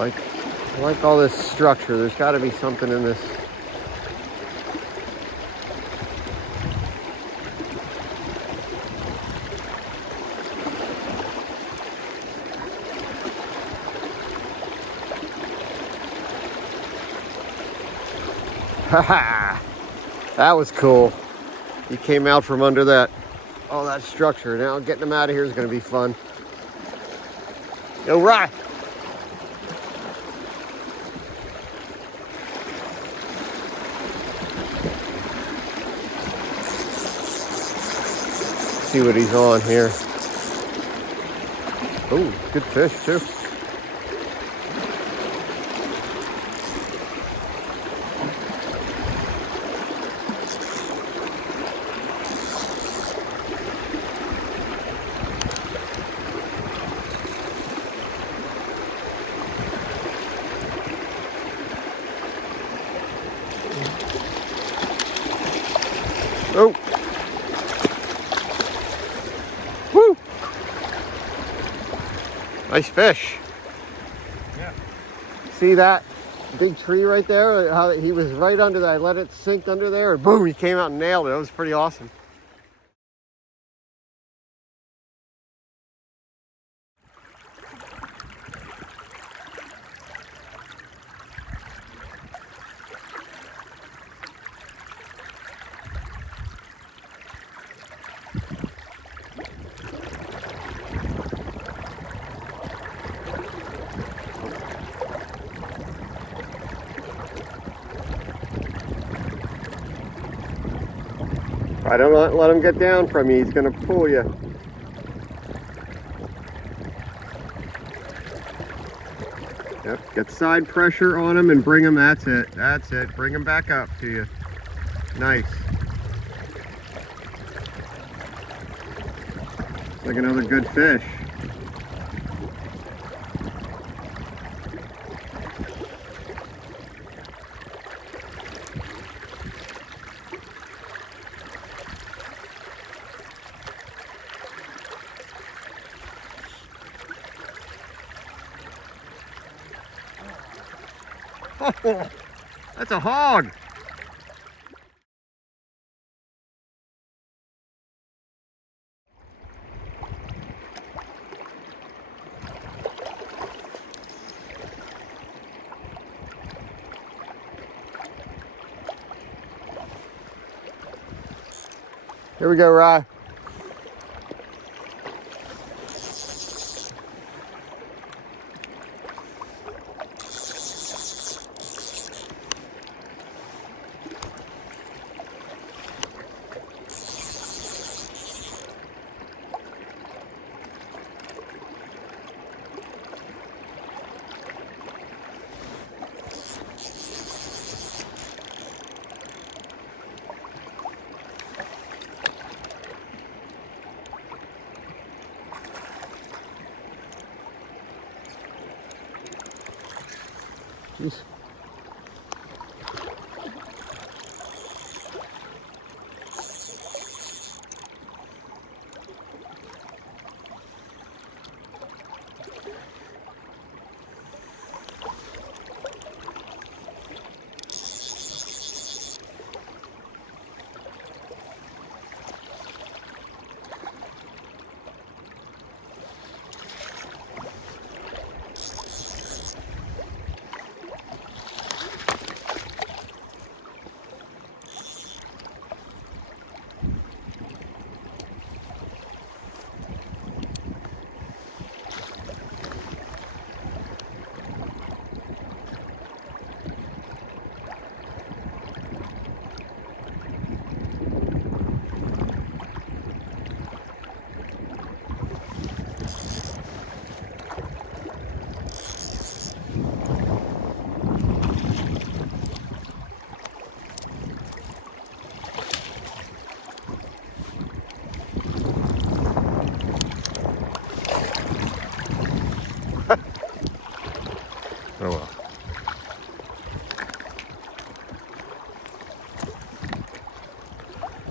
I like all this structure. There's got to be something in this. Haha! That was cool. He came out from under that, all that structure. Now getting him out of here is going to be fun. Yo, Rye! See what he's on here. Oh, good fish too. Oh! Woo! Nice fish. Yeah. See that big tree right there? How he was right under that. I let it sink under there and boom, he came out and nailed it. That was pretty awesome. I don't let him get down from you. He's going to pull you. Yep, get side pressure on him and bring him. That's it. That's it. Bring him back up to you. Nice. It's like another good fish. Oh, that's a hog. Here we go, Rye. Jeez. Oh well.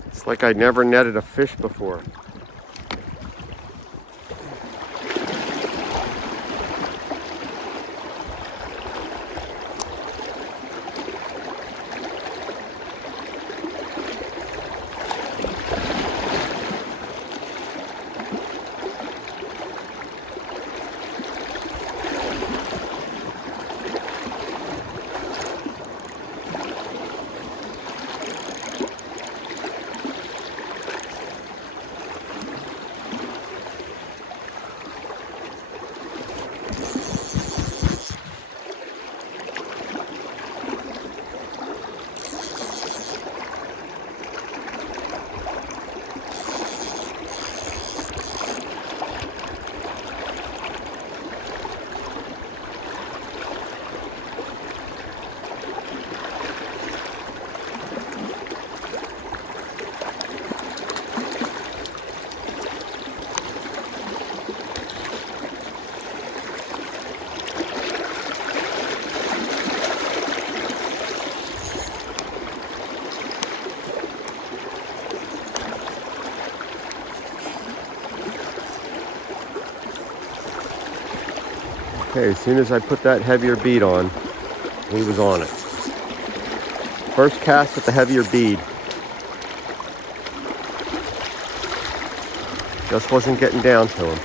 It's like I never netted a fish before. Okay, as soon as I put that heavier bead on, he was on it. First cast with the heavier bead. Just wasn't getting down to him.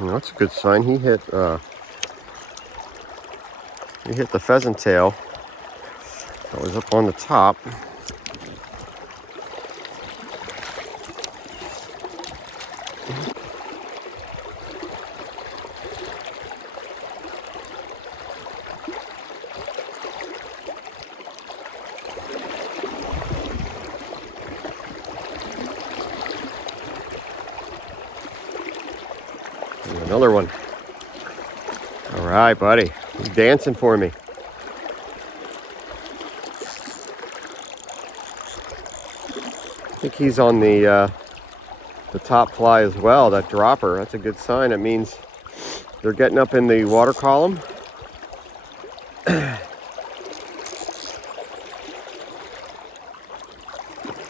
Well, that's a good sign. He hit the pheasant tail that was up on the top. Another one. All right, buddy. He's dancing for me. I think he's on the top fly as well, that dropper. That's a good sign. It means they're getting up in the water column.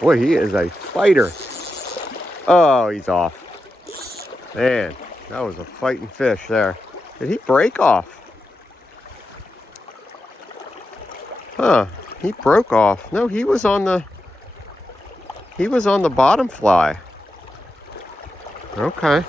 Boy, he is a fighter. Oh, he's off. Man, that was a fighting fish there. Did he break off? Huh, he broke off. No, he was on the bottom fly. Okay.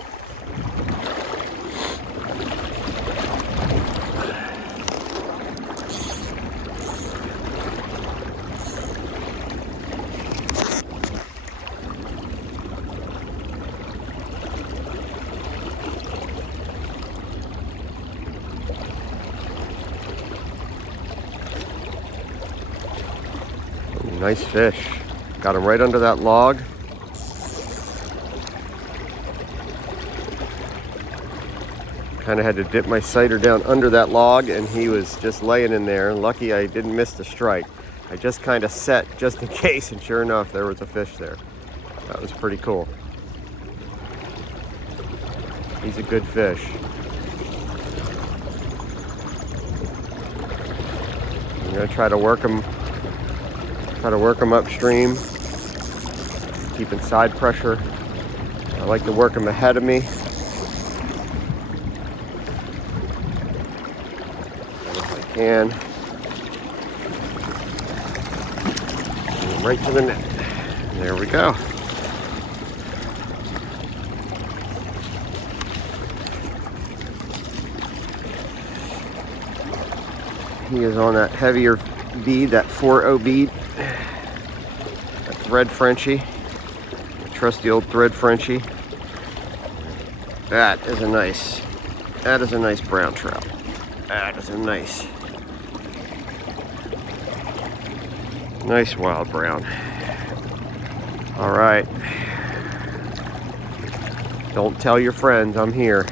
Nice fish. Got him right under that log. Kind of had to dip my sighter down under that log, and he was just laying in there. Lucky I didn't miss the strike. I just kind of set just in case, and sure enough, there was a fish there. That was pretty cool. He's a good fish. I'm gonna try to work him upstream, keeping side pressure. I like to work him ahead of me. If I can. Right to the net. There we go. He is on that heavier bead, that 4-0 bead. That thread Frenchie. The trusty old thread Frenchie. That is a nice brown trout. That is a nice wild brown. All right. Don't tell your friends I'm here.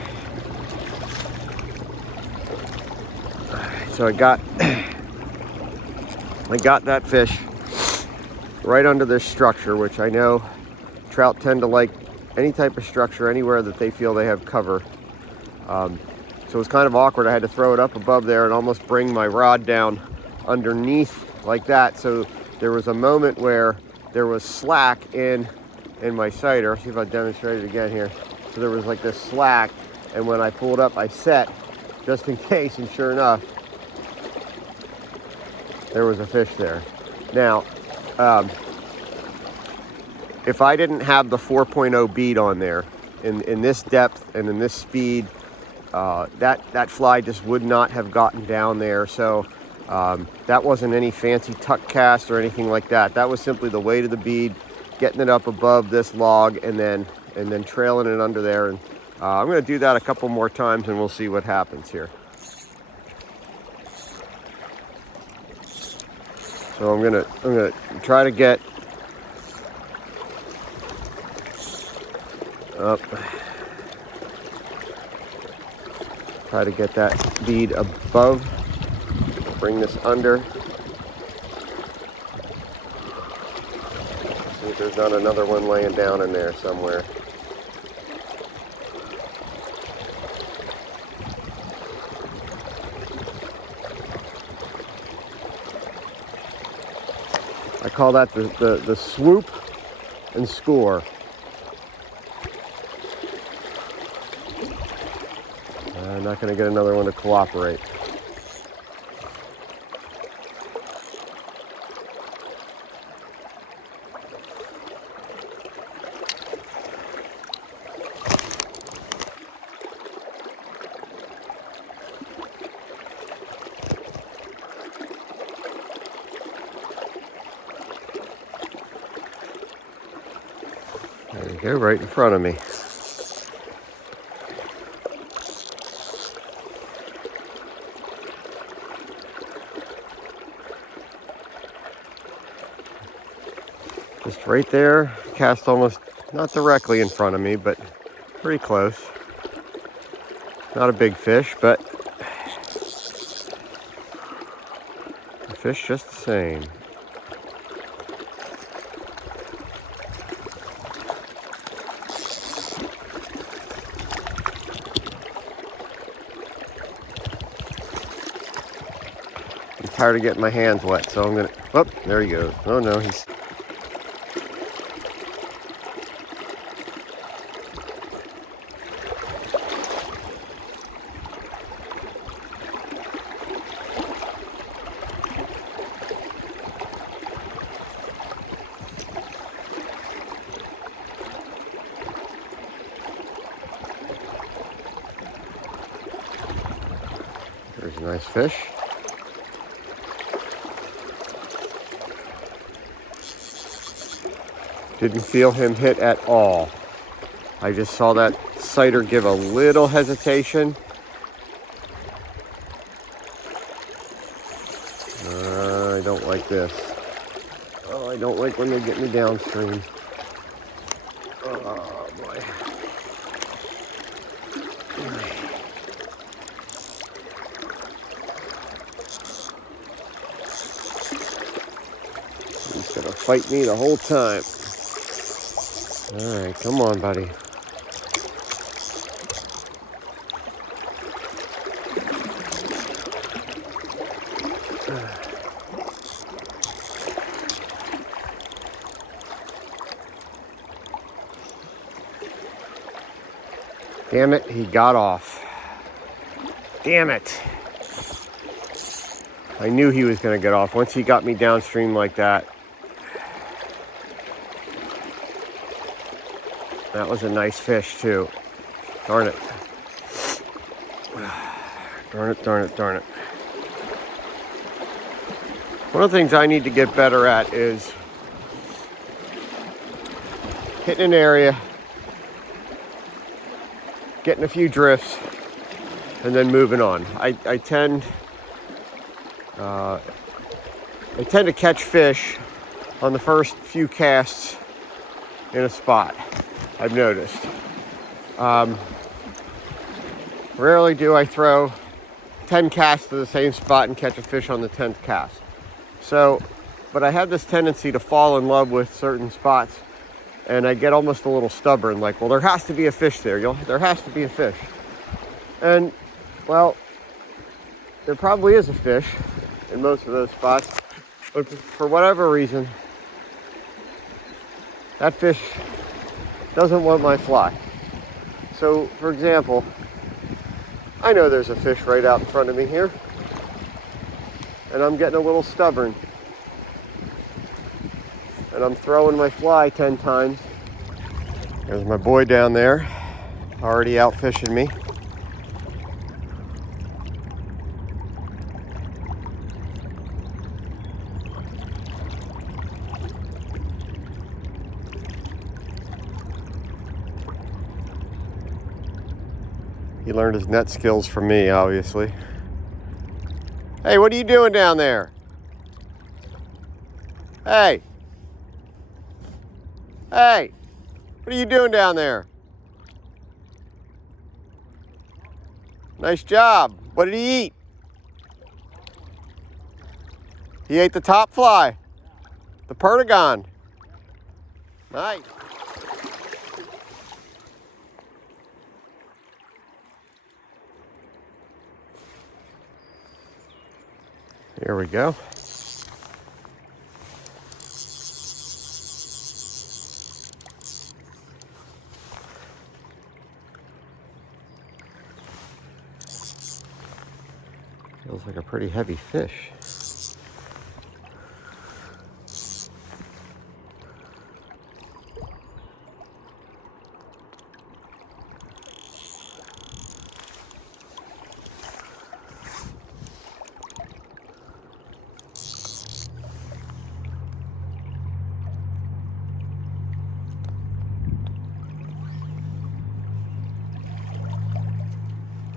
So I got that fish right under this structure, which I know trout tend to like any type of structure anywhere that they feel they have cover. So it was kind of awkward. I had to throw it up above there and almost bring my rod down underneath like that. So there was a moment where there was slack in my sighter. Let's see if I demonstrate it again here. So there was like this slack, and when I pulled up, I set just in case, and sure enough, there was a fish there. Now, if I didn't have the 4.0 bead on there in this depth and in this speed, that fly just would not have gotten down there. So that wasn't any fancy tuck cast or anything like that. That was simply the weight of the bead, getting it up above this log, and then trailing it under there. And I'm going to do that a couple more times, and we'll see what happens here. So I'm gonna try to get Up. Try to get that bead above. Bring this under. See if there's not another one laying down in there somewhere. I call that the swoop and score. I'm not going to get another one to cooperate. There you go, right in front of me. Just right there, cast almost not directly in front of me, but pretty close. Not a big fish, but a fish just the same. I'm tired of getting my hands wet, so I'm gonna, oh, there he goes. Oh no, he's, there's a nice fish. Didn't feel him hit at all. I just saw that sighter give a little hesitation. I don't like this. Oh, I don't like when they get me downstream. Oh boy. He's gonna fight me the whole time. All right, come on, buddy. Damn it, he got off. Damn it. I knew he was going to get off. Once he got me downstream like that. That was a nice fish, too. Darn it. Darn it, darn it, darn it. One of the things I need to get better at is hitting an area, getting a few drifts, and then moving on. I tend to catch fish on the first few casts in a spot, I've noticed. Rarely do I throw 10 casts to the same spot and catch a fish on the 10th cast. So, but I have this tendency to fall in love with certain spots, and I get almost a little stubborn, like, well, there has to be a fish there. There has to be a fish. And, well, there probably is a fish in most of those spots, but for whatever reason, that fish doesn't want my fly. So, for example, I know there's a fish right out in front of me here, and I'm getting a little stubborn. And I'm throwing my fly 10 times. There's my boy down there, already out fishing me. He learned his net skills from me, obviously. Hey, what are you doing down there? Hey! Hey! What are you doing down there? Nice job. What did he eat? He ate the top fly. The perdigon. Nice. Here we go. Feels like a pretty heavy fish.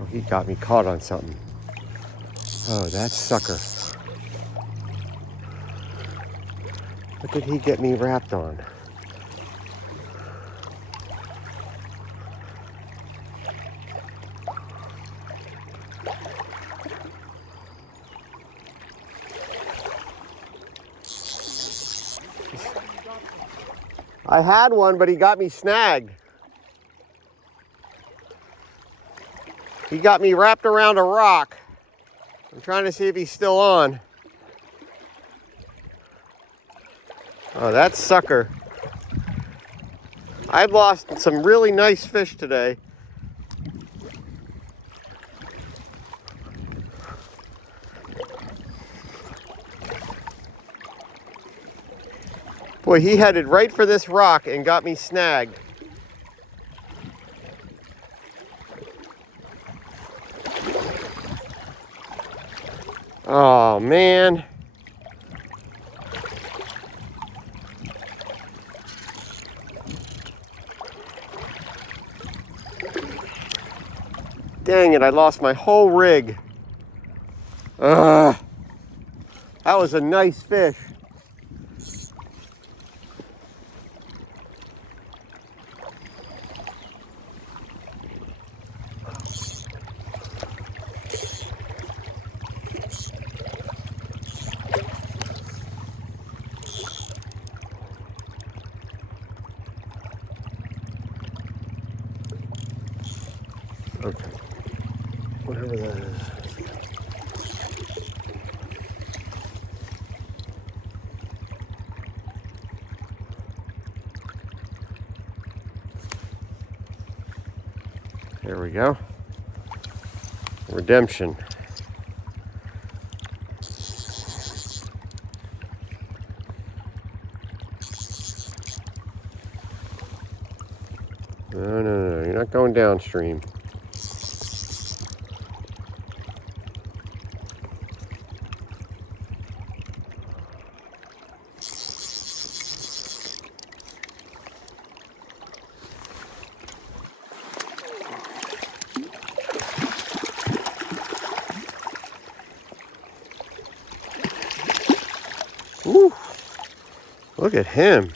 Oh, he got me caught on something. Oh, that sucker. What did he get me wrapped on? I had one, but he got me snagged. He got me wrapped around a rock. I'm trying to see if he's still on. Oh, that sucker. I've lost some really nice fish today. Boy, he headed right for this rock and got me snagged. Oh, man. Dang it, I lost my whole rig. Ugh. That was a nice fish. Okay, whatever that is. There we go. Redemption. No, you're not going downstream. Woo. Look at him.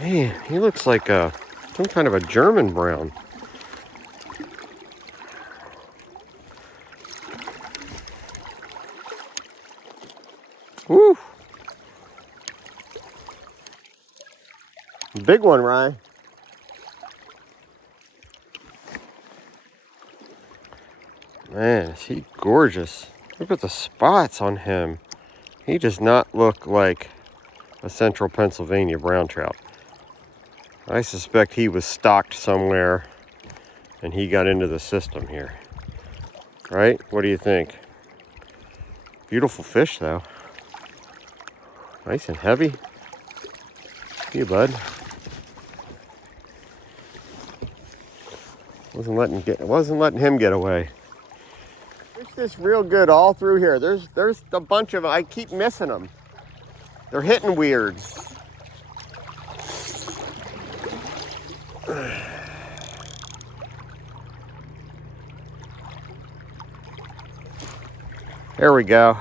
Man, he looks like some kind of a German brown. Woo. Big one, Ryan. Man, is he gorgeous. Look at the spots on him. He does not look like a central Pennsylvania brown trout. I suspect he was stocked somewhere and he got into the system here. Right? What do you think? Beautiful fish, though. Nice and heavy. See you, bud. Wasn't letting him get away. Fish this real good all through here. There's a bunch of them. I keep missing them. They're hitting weird. There we go.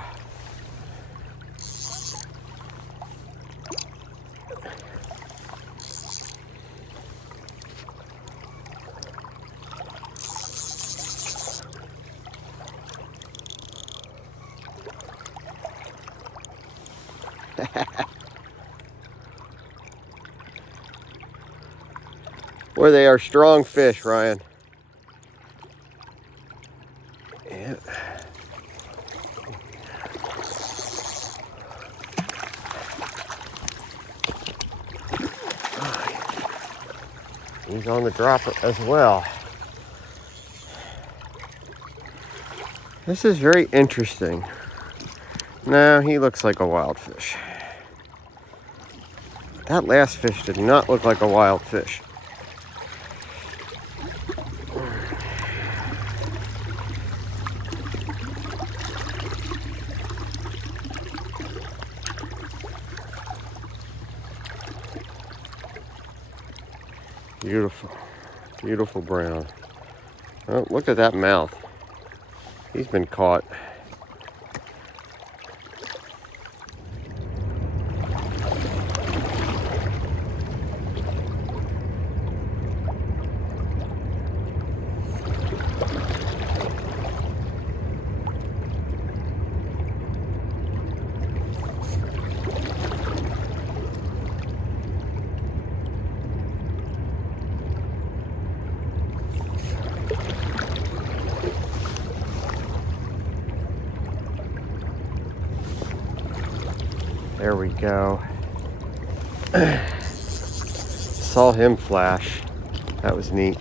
Boy, they are strong fish, Ryan. Yeah. He's on the dropper as well. This is very interesting. No, he looks like a wild fish. That last fish did not look like a wild fish. Beautiful, beautiful brown. Oh, look at that mouth. He's been caught. There we go. Saw him flash. That was neat.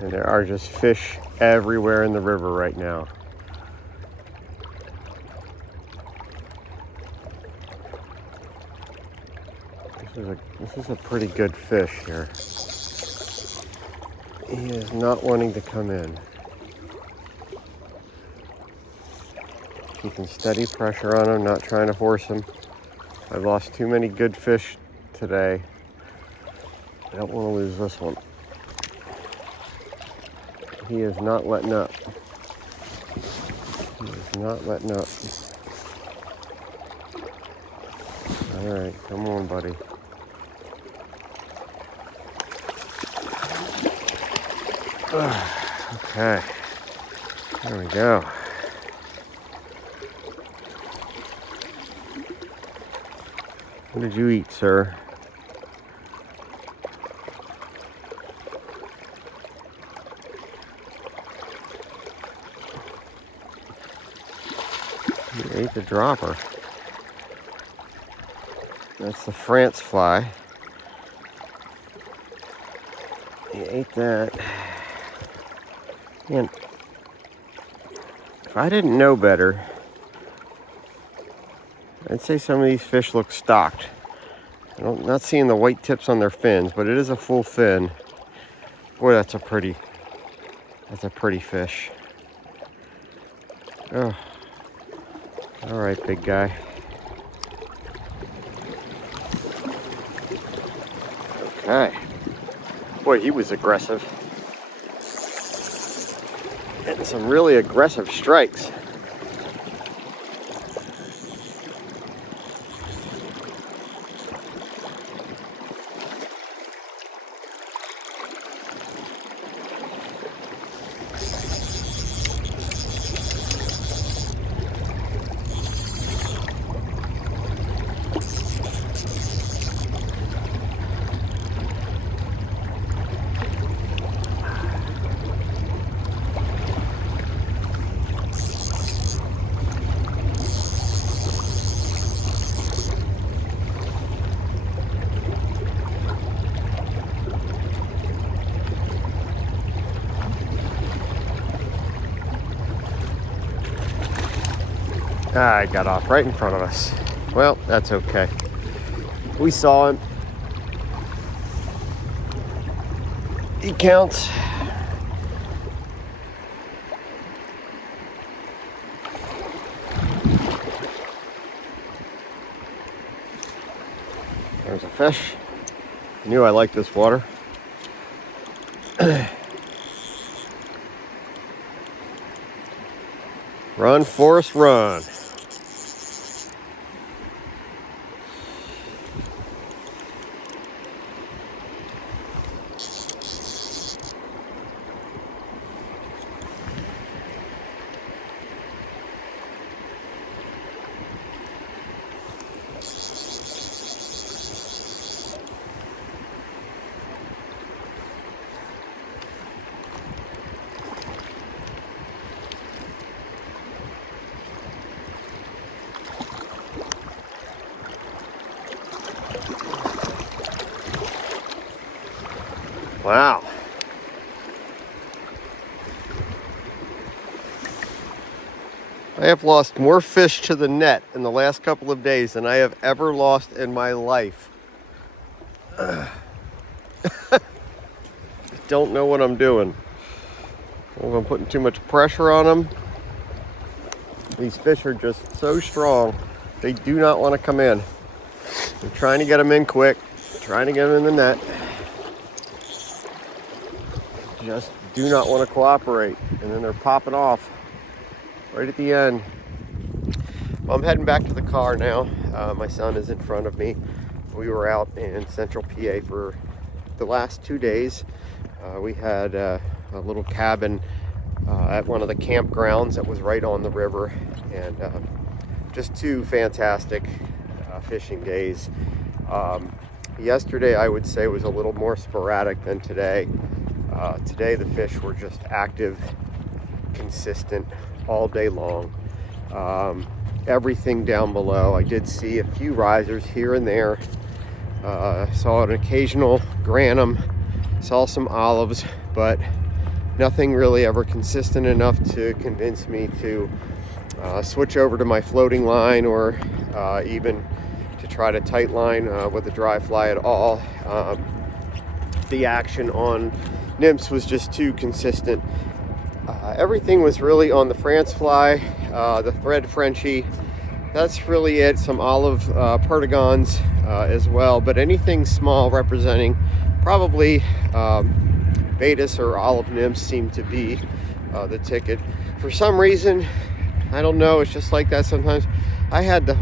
And there are just fish everywhere in the river right now. This is a pretty good fish here. He is not wanting to come in. Keeping steady pressure on him, not trying to force him. I've lost too many good fish today. I don't want to lose this one. He is not letting up. He is not letting up. All right, come on, buddy. Okay, there we go. What did you eat, sir? You ate the dropper. That's the France fly. You ate that. And if I didn't know better, I'd say some of these fish look stocked. I'm not seeing the white tips on their fins, but it is a full fin. Boy, that's a pretty fish. Oh. All right, big guy. Okay. Boy, he was aggressive. Getting some really aggressive strikes. I got off right in front of us. Well, that's okay. We saw him. He counts. fish. I knew I liked this water. Run, Forrest, run. Wow. I have lost more fish to the net in the last couple of days than I have ever lost in my life. Don't know what I'm doing. Well, I'm putting too much pressure on them. These fish are just so strong. They do not want to come in. I'm trying to get them in quick. Trying to get them in the net. Just do not want to cooperate. And then they're popping off right at the end. Well, I'm heading back to the car now. My son is in front of me. We were out in central PA for the last 2 days. We had a little cabin at one of the campgrounds that was right on the river, and just 2 fantastic fishing days. Yesterday I would say was a little more sporadic than today. Today the fish were just active, consistent all day long. Everything down below. I did see a few risers here and there. Saw an occasional granum, saw some olives, but nothing really ever consistent enough to convince me to switch over to my floating line, or even to try to tight line with a dry fly at all. The action on nymphs was just too consistent. Everything was really on the France fly, the thread Frenchie. That's really it. Some olive perdigons as well, but anything small representing probably Baetis or olive nymphs seemed to be the ticket. For some reason, I don't know, it's just like that sometimes. I had the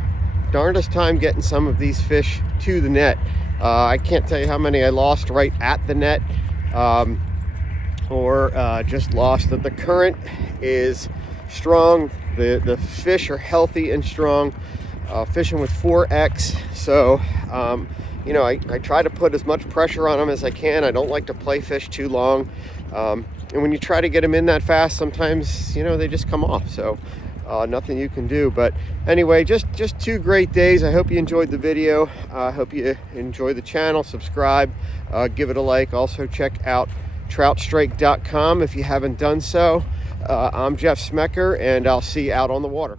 darndest time getting some of these fish to the net. I can't tell you how many I lost right at the net, or just lost. That the current is strong. The fish are healthy and strong. Fishing with 4X, so you know, I try to put as much pressure on them as I can. I don't like to play fish too long, and when you try to get them in that fast, sometimes, you know, they just come off. So nothing you can do. But anyway, just 2 great days. I hope you enjoyed the video. I hope you enjoy the channel. Subscribe, give it a like. Also check out troutstrike.com if you haven't done so. I'm Jeff Smecker, and I'll see you out on the water.